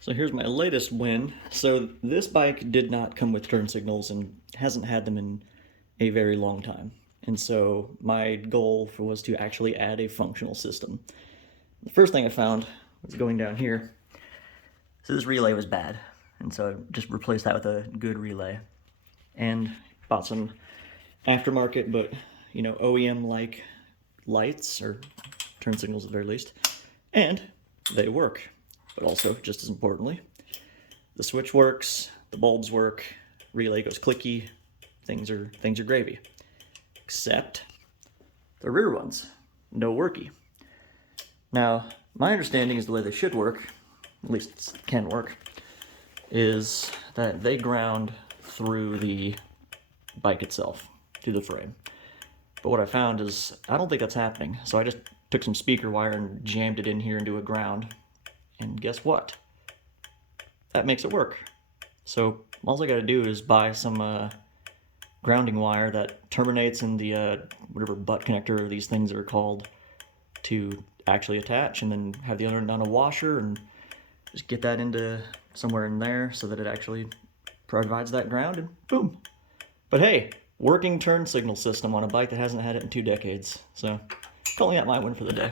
So here's my latest win. So this bike did not come with turn signals and hasn't had them in a very long time. And so my goal was to actually add a functional system. The first thing I found was going down here. So this relay was bad. And so I just replaced that with a good relay. And bought some aftermarket, but OEM-like lights, or turn signals at the very least. And they work. But also, just as importantly, the switch works, the bulbs work, relay goes clicky, things are gravy. Except the rear ones, no worky. Now, my understanding is the way they should work, at least can work, is that they ground through the bike itself, through the frame. But what I found is, I don't think that's happening. So I just took some speaker wire and jammed it in here into a ground. And guess what? That makes it work. So all I gotta do is buy some grounding wire that terminates in the whatever butt connector these things are called to actually attach, and then have the other end on a washer and just get that into somewhere in there so that it actually provides that ground, and boom. But hey, working turn signal system on a bike that hasn't had it in 2 decades. So calling that my win for the day.